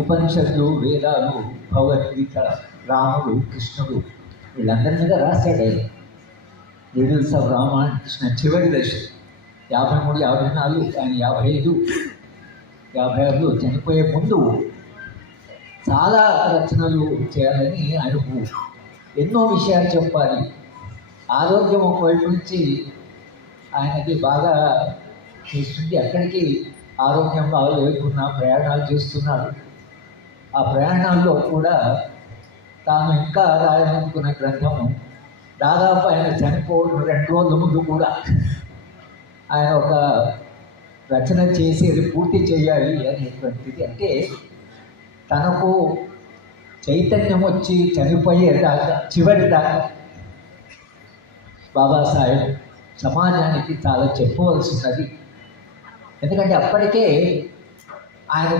ఉపనిషత్తులు, వేదాలు, భగవద్గీత, రాముడు, కృష్ణుడు వీళ్ళందరి మీద రాశాడు ఆయన. Leaders of Rama and Krishna చివరి దశ 53, 54, ఆయన 55, 56లో చనిపోయే ముందు చాలా రచనలు చేయాలని ఆయనకు ఎన్నో విషయాలు చెప్పాలి. ఆరోగ్యం ఒకవైపు నుంచి ఆయనకి బాగా చేస్తుంది. అక్కడికి ఆరోగ్యం బాగలేకున్నా ప్రయాణాలు చేస్తున్నాడు. ఆ ప్రయాణాల్లో కూడా తాను ఇంకా రాయాలనుకున్న గ్రంథము దాదాపు ఆయన చనిపోవడం 2 రోజుల ముందు కూడా ఆయన ఒక రచన చేసి అది పూర్తి చేయాలి అనేటువంటిది. అంటే తనకు చైతన్యం వచ్చి చనిపోయేదాకా చివరి దాకా బాబాసాహెబ్ సమాజానికి చాలా చెప్పవలసినది. ఎందుకంటే అప్పటికే ఆయనకు